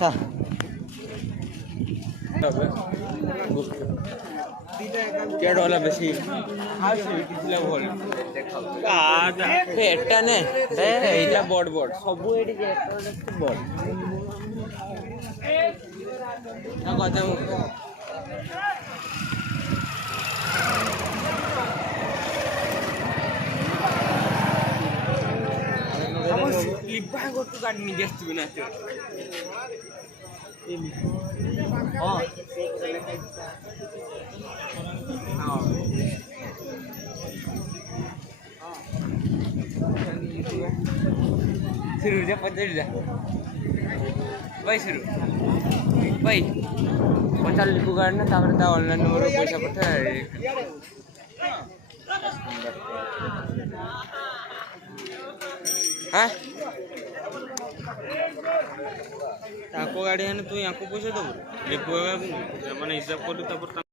था क्या वाला बेसी हाउ स्वीट इज लव होल एटा ने एटा बड़ बड़ सब एटी जे बड़ ना कहता हूं लिबा गोटू गाड़ी में गेस्ट बिना हां हां शुरू जा पचड़ जा भाई शुरू भाई पचास लिखू गाड़ी ना तापर ता ऑनलाइन नंबर पैसा पठा हाँ ताको गाड़ी है ना तू यहाँ को पैसा दबो लिखू माने हिसाब कर